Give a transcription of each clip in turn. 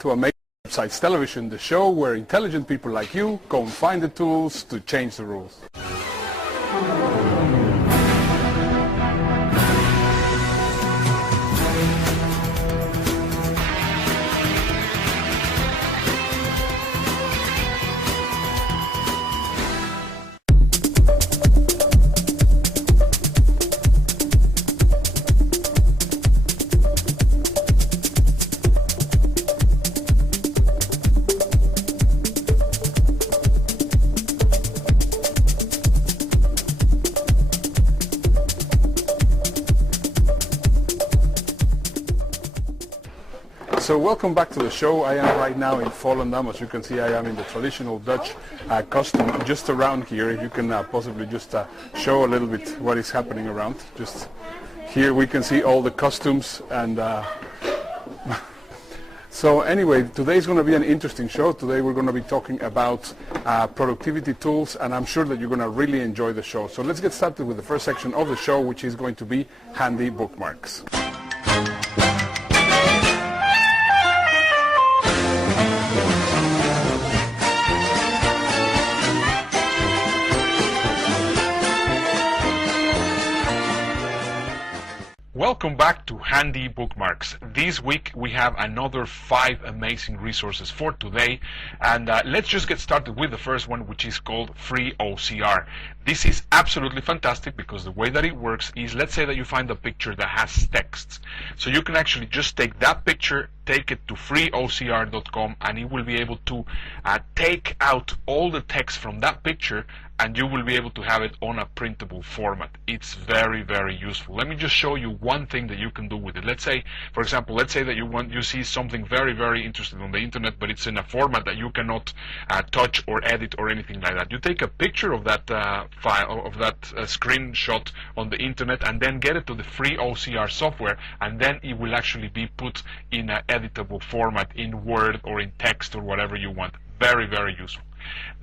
to Amazing Websites Television, the show where intelligent people like you go and find the tools to change the rules. So welcome back to the show. I am right now in Volendam. As you can see, I am in the traditional Dutch costume just around here. If you can possibly just show a little bit what is happening around. Just here we can see all the costumes and so anyway, today is going to be an interesting show. Today we're going to be talking about productivity tools, and I'm sure that you're going to really enjoy the show. So let's get started with the first section of the show, which is going to be handy bookmarks. Welcome back to Handy Bookmarks. This week we have another 5 amazing resources for today, and let's just get started with the first one, which is called Free OCR. This is absolutely fantastic because the way that it works is, let's say that you find a picture that has texts. So you can actually just take that picture, take it to freeocr.com, and it will be able to take out all the text from that picture, and you will be able to have it on a printable format. It's very, very useful. Let me just show you one thing that you can do with it. Let's say, for example, let's say that you see something very, very interesting on the internet, but it's in a format that you cannot touch or edit or anything like that. You take a picture of that file, of that screenshot on the internet, and then get it to the free OCR software, and then it will actually be put in an editable format in Word or in text or whatever you want. Very, very useful.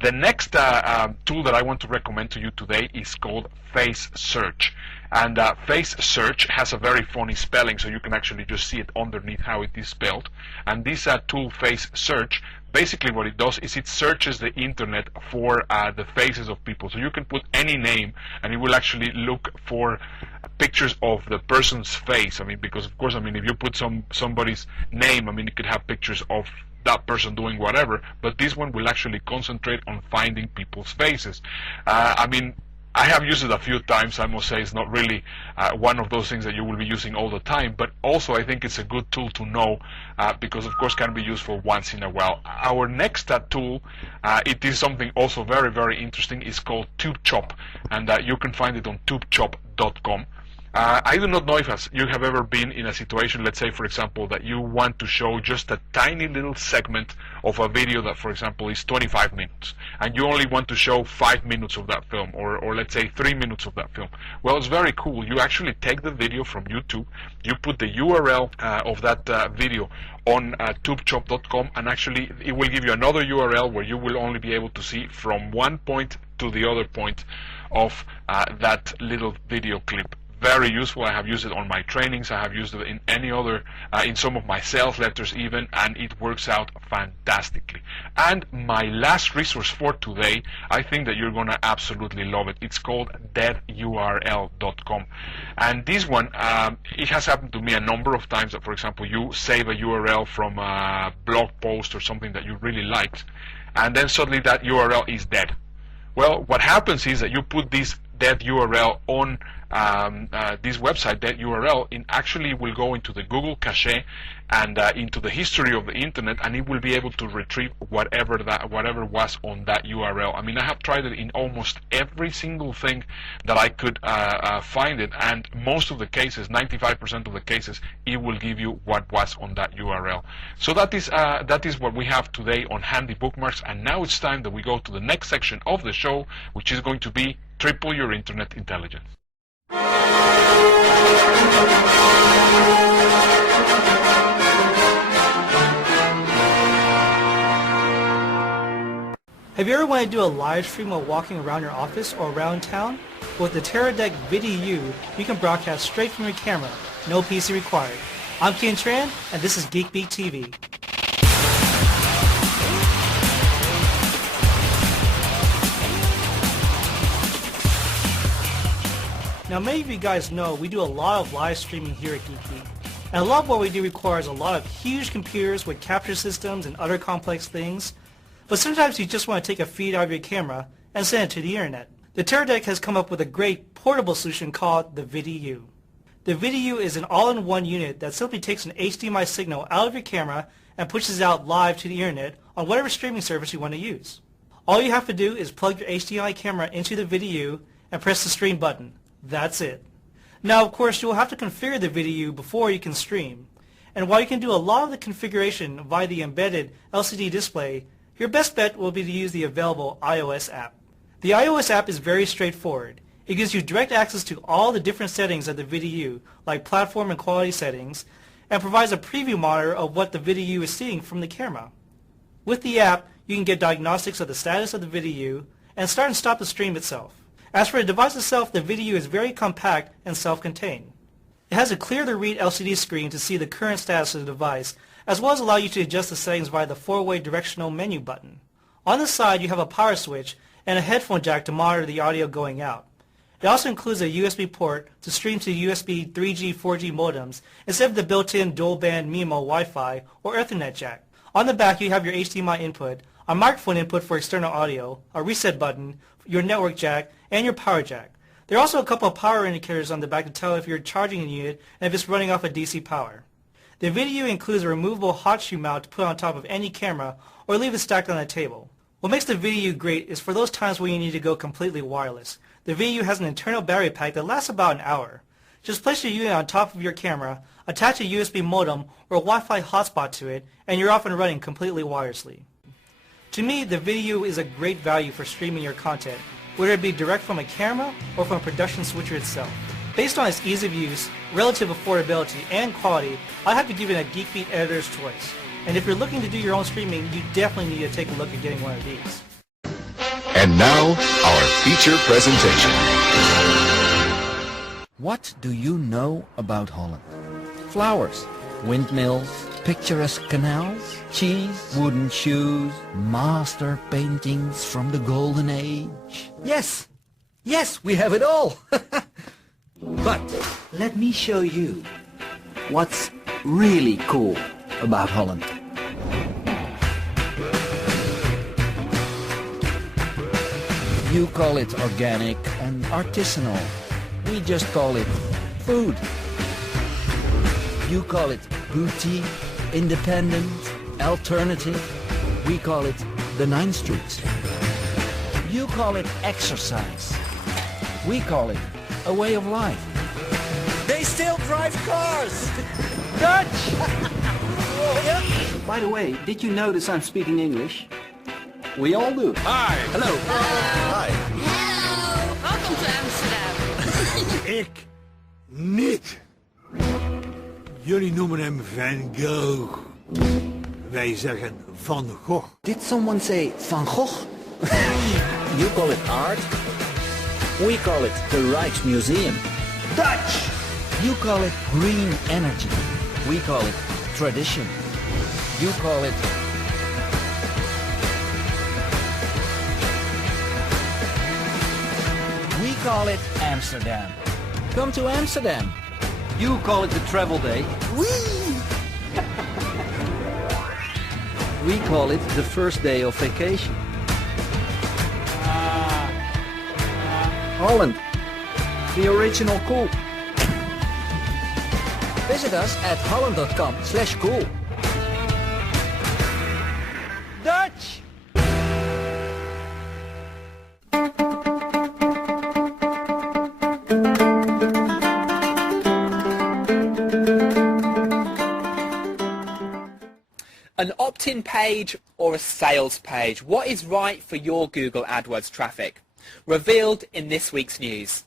The next tool that I want to recommend to you today is called Face Search. And Face Search has a very funny spelling, so you can actually just see it underneath how it is spelled. And this tool, Face Search, basically what it does is it searches the internet for the faces of people. So you can put any name, and it will actually look for pictures of the person's face. I mean, because of course, I mean, if you put somebody's name, I mean, it could have pictures of that person doing whatever, but this one will actually concentrate on finding people's faces. I mean, I have used it a few times. I must say it's not really one of those things that you will be using all the time, but also I think it's a good tool to know because of course can be useful once in a while. Our next tool, it is something also very, very interesting. It's called TubeChop, and you can find it on tubechop.com. I do not know if you have ever been in a situation, let's say for example, that you want to show just a tiny little segment of a video that, for example, is 25 minutes, and you only want to show 5 minutes of that film, or let's say 3 minutes of that film. Well, it's very cool. You actually take the video from YouTube, you put the URL of that video on tubechop.com, and actually it will give you another URL where you will only be able to see from one point to the other point of that little video clip. Very useful. I have used it on my trainings. I have used it in any other, in some of my sales letters even, and it works out fantastically. And my last resource for today, I think that you're going to absolutely love it. It's called deadurl.com. And this one, it has happened to me a number of times that, for example, you save a URL from a blog post or something that you really liked, and then suddenly that URL is dead. Well, what happens is that you put this dead URL on this website, that URL, it actually will go into the Google cache and into the history of the internet, and it will be able to retrieve whatever was on that URL. I mean, I have tried it in almost every single thing that I could find it, and most of the cases, 95% of the cases, it will give you what was on that URL. So that is what we have today on Handy Bookmarks, and now it's time that we go to the next section of the show, which is going to be Triple Your Internet Intelligence. Have you ever wanted to do a live stream while walking around your office or around town? With the TerraDeck VidiU, you can broadcast straight from your camera, no PC required. I'm Ken Tran, and this is GeekBeat TV. Now many of you guys know we do a lot of live streaming here at Geek. And a lot of what we do requires a lot of huge computers with capture systems and other complex things. But sometimes you just want to take a feed out of your camera and send it to the internet. The Teradek has come up with a great portable solution called the VidiU. The VidiU is an all-in-one unit that simply takes an HDMI signal out of your camera and pushes it out live to the internet on whatever streaming service you want to use. All you have to do is plug your HDMI camera into the VidiU and press the stream button. That's it. Now, of course, you will have to configure the VidiU before you can stream. And while you can do a lot of the configuration via the embedded LCD display, your best bet will be to use the available iOS app. The iOS app is very straightforward. It gives you direct access to all the different settings of the VidiU, like platform and quality settings, and provides a preview monitor of what the VidiU is seeing from the camera. With the app, you can get diagnostics of the status of the VidiU and start and stop the stream itself. As for the device itself, the VidiU is very compact and self-contained. It has a clear-to-read LCD screen to see the current status of the device, as well as allow you to adjust the settings via the 4-way directional menu button. On the side, you have a power switch and a headphone jack to monitor the audio going out. It also includes a USB port to stream to USB 3G, 4G modems instead of the built-in dual-band MIMO Wi-Fi or Ethernet jack. On the back, you have your HDMI input, a microphone input for external audio, a reset button, your network jack, and your power jack. There are also a couple of power indicators on the back to tell if you're charging a unit and if it's running off of DC power. The VidiU includes a removable hot shoe mount to put on top of any camera or leave it stacked on a table. What makes the VidiU great is for those times when you need to go completely wireless. The VidiU has an internal battery pack that lasts about an hour. Just place your unit on top of your camera, attach a USB modem or a Wi-Fi hotspot to it, and you're off and running completely wirelessly. To me, the VidiU is a great value for streaming your content, whether it be direct from a camera or from a production switcher itself. Based on its ease of use, relative affordability, and quality, I have to give it a GeekBeat editor's choice. And if you're looking to do your own streaming, you definitely need to take a look at getting one of these. And now, our feature presentation. What do you know about Holland? Flowers, windmills, picturesque canals, cheese, wooden shoes, master paintings from the Golden Age. Yes, we have it all. But let me show you what's really cool about Holland. You call it organic and artisanal. We just call it food. You call it boutique, independent, alternative. We call it the 9 Streets. You call it exercise. We call it a way of life. They still drive cars! Dutch! By the way, did you notice I'm speaking English? We all do. Hi. Hello. Hi. Hello, welcome to Amsterdam. Ik niet. Jullie noemen hem Van Gogh. Wij zeggen Van Gogh. Did someone say Van Gogh? You call it art. We call it the Rijksmuseum. Dutch! You call it green energy. We call it tradition. You call it... We call it Amsterdam. Come to Amsterdam. You call it the travel day. We call it the first day of vacation. Holland, the original cool. Visit us at holland.com/cool. Dutch! An opt-in page or a sales page? What is right for your Google AdWords traffic? Revealed in this week's news.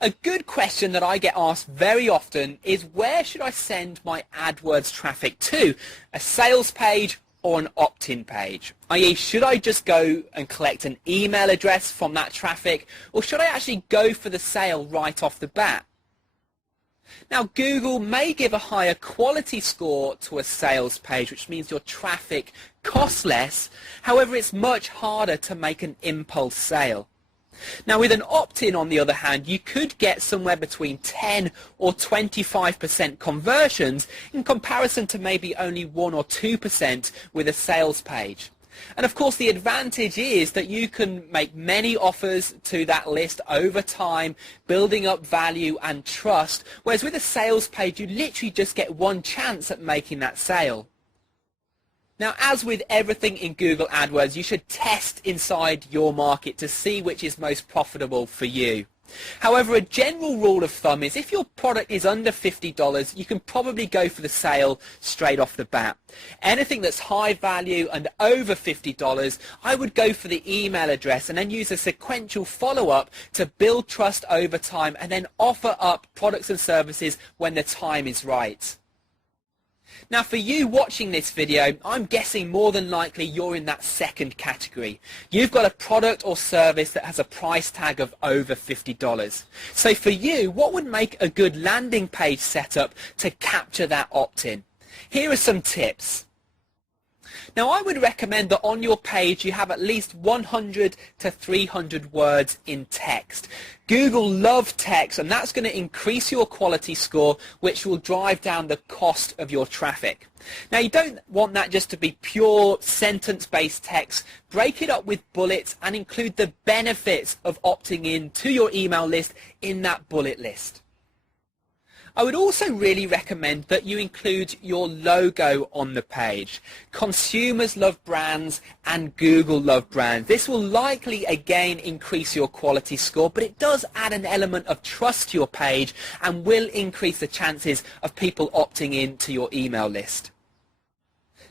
A good question that I get asked very often is, where should I send my AdWords traffic to? A sales page or an opt-in page? I.e., should I just go and collect an email address from that traffic, or should I actually go for the sale right off the bat? Now, Google may give a higher quality score to a sales page, which means your traffic costs less. However, it's much harder to make an impulse sale. Now with an opt-in, on the other hand, you could get somewhere between 10 or 25% conversions in comparison to maybe only 1 or 2% with a sales page. And of course the advantage is that you can make many offers to that list over time, building up value and trust, whereas with a sales page you literally just get one chance at making that sale. Now, as with everything in Google AdWords, you should test inside your market to see which is most profitable for you. However, a general rule of thumb is if your product is under $50, you can probably go for the sale straight off the bat. Anything that's high value and over $50, I would go for the email address and then use a sequential follow-up to build trust over time and then offer up products and services when the time is right. Now for you watching this video, I'm guessing more than likely you're in that second category. You've got a product or service that has a price tag of over $50. So for you, what would make a good landing page setup to capture that opt-in? Here are some tips. Now I would recommend that on your page you have at least 100 to 300 words in text. Google love text, and that's going to increase your quality score, which will drive down the cost of your traffic. Now you don't want that just to be pure sentence-based text. Break it up with bullets and include the benefits of opting in to your email list in that bullet list. I would also really recommend that you include your logo on the page. Consumers love brands and Google love brands. This will likely again increase your quality score, but it does add an element of trust to your page and will increase the chances of people opting in to your email list.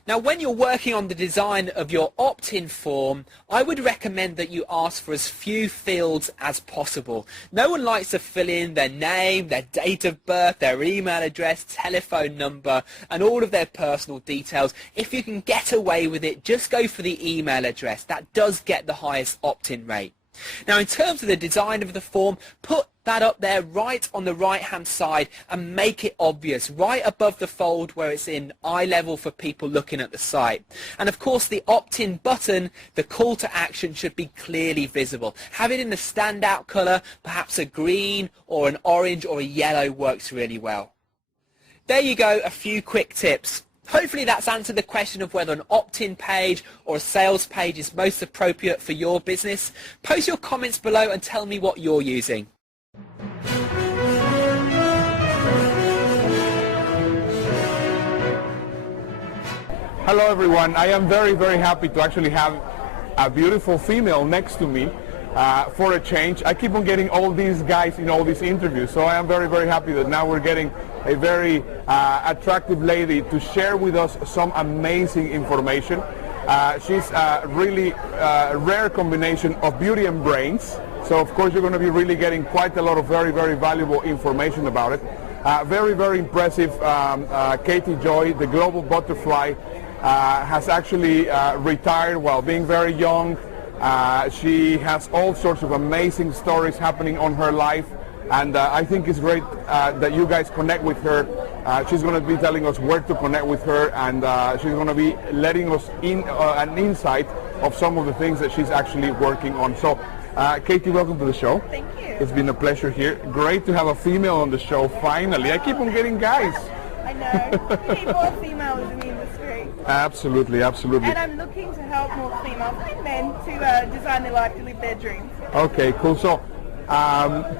Now when you're working on the design of your opt-in form, I would recommend that you ask for as few fields as possible. No one likes to fill in their name, their date of birth, their email address, telephone number, and all of their personal details. If you can get away with it, just go for the email address. That does get the highest opt-in rate. Now in terms of the design of the form, put that up there right on the right hand side and make it obvious right above the fold where it's in eye level for people looking at the site. And of course the opt-in button, the call to action, should be clearly visible. Have it in the standout color, perhaps a green or an orange or a yellow works really well. There you go, a few quick tips. Hopefully that's answered the question of whether an opt-in page or a sales page is most appropriate for your business. Post your comments below and tell me what you're using. Hello everyone, I am very happy to actually have a beautiful female next to me for a change. I keep on getting all these guys in all these interviews, so I am very happy that now we're getting a very attractive lady to share with us some amazing information. She's a really rare combination of beauty and brains, so of course you're going to be really getting quite a lot of very valuable information about it. Very impressive. Katie Joy, the global butterfly, has actually retired while being very young. She has all sorts of amazing stories happening on her life, and I think it's great that you guys connect with her. She's going to be telling us where to connect with her, and she's going to be letting us in an insight of some of the things that she's actually working on. So Katie, welcome to the show. Thank you. It's been a pleasure here. Great to have a female on the show finally. I keep on getting guys. I know. We need more females in the industry. Absolutely. And I'm looking to help more females and men to design their life, to live their dreams. Okay, cool. So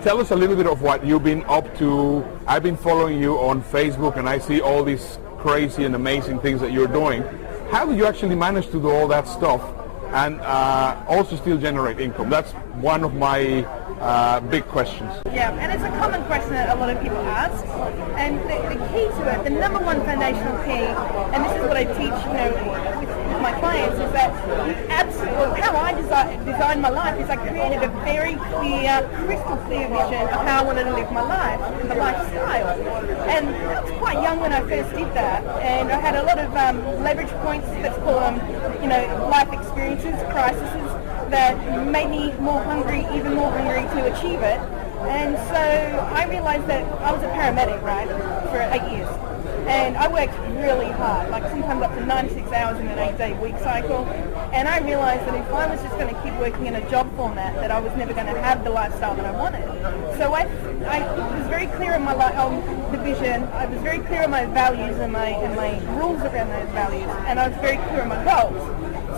tell us a little bit of what you've been up to. I've been following you on Facebook and I see all these crazy and amazing things that you're doing. How do you actually manage to do all that stuff and also still generate income? That's one of my big questions. Yeah, and it's a common question that a lot of people ask. And the key to it, the number one foundational key, and this is what I teach, with my clients, is that how I design my life is I created a very clear, crystal clear vision of how I wanted to live my life and the lifestyle. And I was quite young when I first did that, and I had a lot of leverage points, let's call them, life experiences, crises, that made me even more hungry to achieve it. And so I realized that I was a paramedic, right, for 8 years. And I worked really hard, like sometimes up to 96 hours in an 8-day week cycle. And I realized that if I was just going to keep working in a job format, that I was never going to have the lifestyle that I wanted. So I was very clear on my the vision. I was very clear on my values and my rules around those values. And I was very clear on my goals.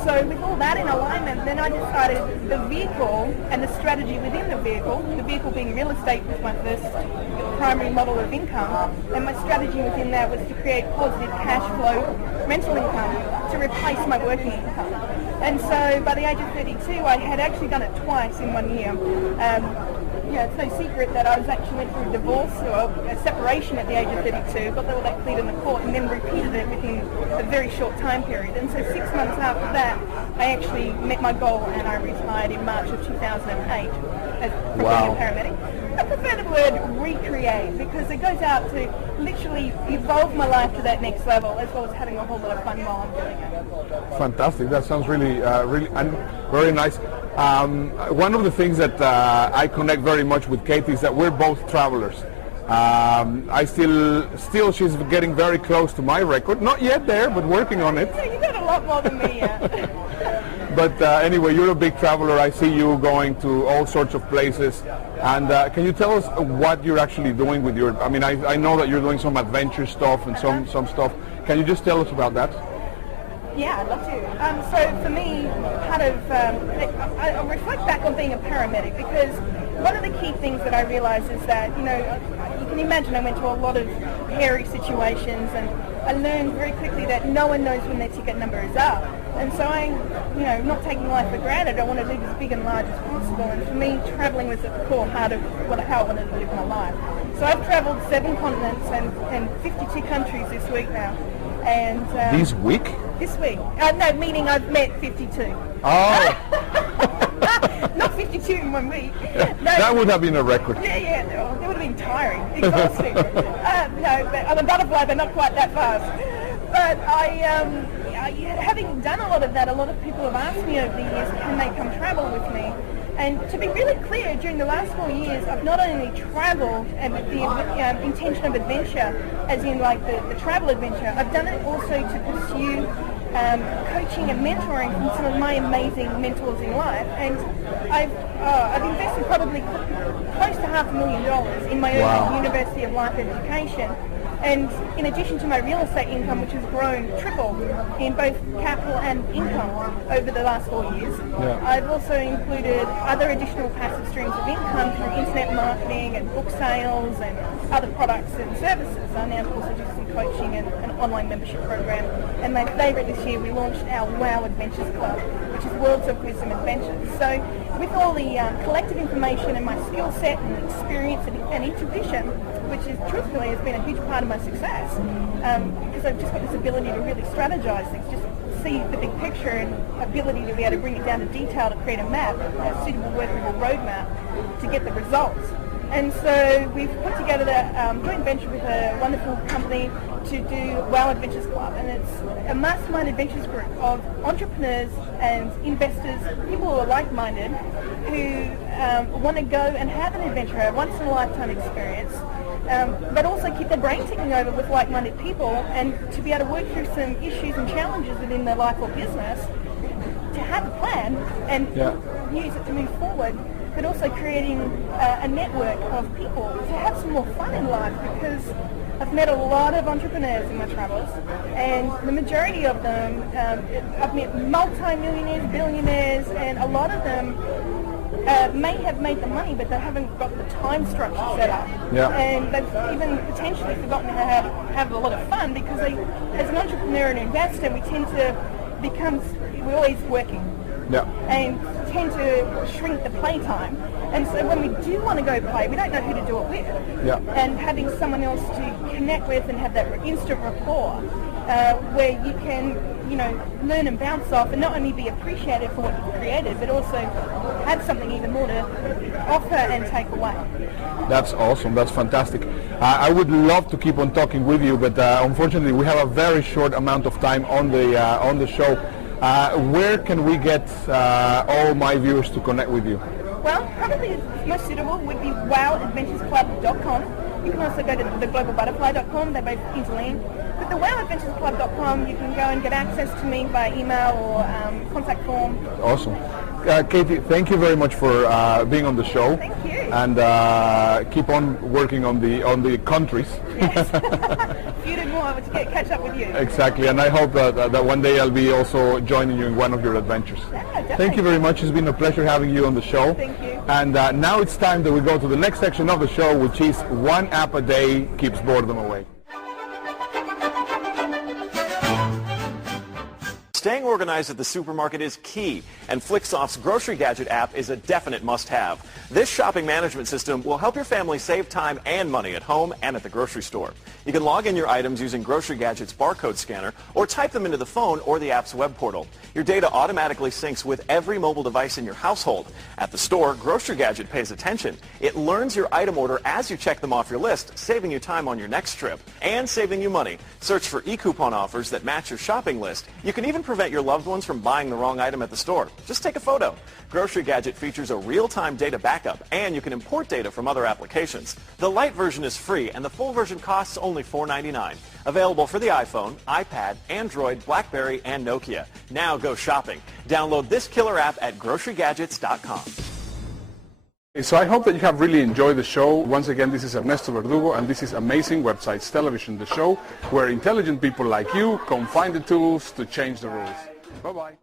So with all that in alignment, then I decided the vehicle and the strategy within the vehicle being real estate was my first primary model of income, and my strategy within that was to create positive cash flow rental income to replace my working income. And so by the age of 32, I had actually done it twice in 1 year. It's no secret that I was actually went through a divorce or a separation at the age of 32, got all that cleared in the court, and then repeated it within a very short time period. And so 6 months after that, I actually met my goal and I retired in March of 2008 as being a paramedic. I prefer the word recreate because it goes out to literally evolve my life to that next level, as well as having a whole lot of fun while I'm doing it. Fantastic. That sounds really and very nice. One of the things that I connect very much with Katie is that we're both travelers. I still she's getting very close to my record. Not yet there, but working on it. You got a lot more than me yet. But anyway, you're a big traveler. I see you going to all sorts of places. And can you tell us what you're actually doing with your, I mean, I know that you're doing some adventure stuff and some stuff. Can you just tell us about that? Yeah, I'd love to. So for me, part of, I reflect back on being a paramedic because one of the key things that I realized is that, you can imagine I went to a lot of hairy situations and I learned very quickly that no one knows when their ticket number is up. And so I, not taking life for granted, I wanted to live as big and large as possible. And for me, traveling was at the core heart of how I wanted to live my life. So I've traveled 7 continents and 52 countries this week now. And this week? This week. No, meaning I've met 52. Oh. Not 52 in 1 week. No. That would have been a record. Yeah, it would have been tiring, exhausting. No, but I'm a butterfly, but not quite that fast. But having done a lot of that, a lot of people have asked me over the years, can they come travel with me? And to be really clear, during the last 4 years, I've not only travelled with the intention of adventure, as in like the travel adventure, I've done it also to pursue coaching and mentoring from some of my amazing mentors in life. And I've invested probably close to $500,000 in my own University of Life education. And in addition to my real estate income, which has grown triple in both capital and income over the last 4 years, I've also included other additional passive streams of income through internet marketing and book sales and other products and services. I now also do some coaching and an online membership program. And my favourite this year, we launched our WOW Adventures Club, which is Worlds of Wisdom Adventures. So with all the collective information and my skill set and experience and intuition, which is truthfully has been a huge part of my success, because I've just got this ability to really strategize things, just see the big picture and ability to be able to bring it down to detail to create a map, a suitable workable roadmap to get the results. And so we've put together a joint venture with a wonderful company to do WOW Adventures Club, and it's a mastermind adventures group of entrepreneurs and investors, people who are like-minded, who want to go and have an adventure, a once-in-a-lifetime experience, but also keep their brain ticking over with like-minded people, and to be able to work through some issues and challenges within their life or business, to have a plan and use it to move forward, but also creating a network of people to have some more fun in life, because I've met a lot of entrepreneurs in my travels, and the majority of them, I've met multi-millionaires, billionaires, and a lot of them may have made the money, but they haven't got the time structure set up. And they've even potentially forgotten how to have a lot of fun, because they, as an entrepreneur and investor, we tend to become, we're always working. And tend to shrink the playtime. And so when we do want to go play, we don't know who to do it with. And having someone else to connect with and have that instant rapport, where you can, learn and bounce off and not only be appreciated for what you've created, but also have something even more to offer and take away. That's awesome. That's fantastic. I would love to keep on talking with you, but unfortunately we have a very short amount of time on the show. Where can we get all my viewers to connect with you? Well, probably most suitable would be wowadventuresclub.com. You can also go to theglobalbutterfly.com. They're both interlinked. But the whaleadventuresclub.com, you can go and get access to me by email or contact form. Awesome. Katie, thank you very much for being on the show. Thank you. And keep on working on the countries. Yes. You did more to catch up with you. Exactly, and I hope that one day I'll be also joining you in one of your adventures. Yeah, thank you very much. It's been a pleasure having you on the show. Thank you. And now it's time that we go to the next section of the show, which is one app a day keeps boredom away. Staying organized at the supermarket is key, and Flicksoft's Grocery Gadget app is a definite must-have. This shopping management system will help your family save time and money at home and at the grocery store. You can log in your items using Grocery Gadget's barcode scanner or type them into the phone or the app's web portal. Your data automatically syncs with every mobile device in your household. At the store, Grocery Gadget pays attention. It learns your item order as you check them off your list, saving you time on your next trip and saving you money. Search for e-coupon offers that match your shopping list. You can even prevent your loved ones from buying the wrong item at the store. Just take a photo. Grocery Gadget features a real-time data backup, and you can import data from other applications. The light version is free, and the full version costs only $4.99. Available for the iPhone, iPad, Android, BlackBerry, and Nokia. Now go shopping. Download this killer app at grocerygadgets.com. So I hope that you have really enjoyed the show. Once again, this is Ernesto Verdugo, and this is Amazing Websites Television, the show where intelligent people like you come find the tools to change the rules. Bye-bye.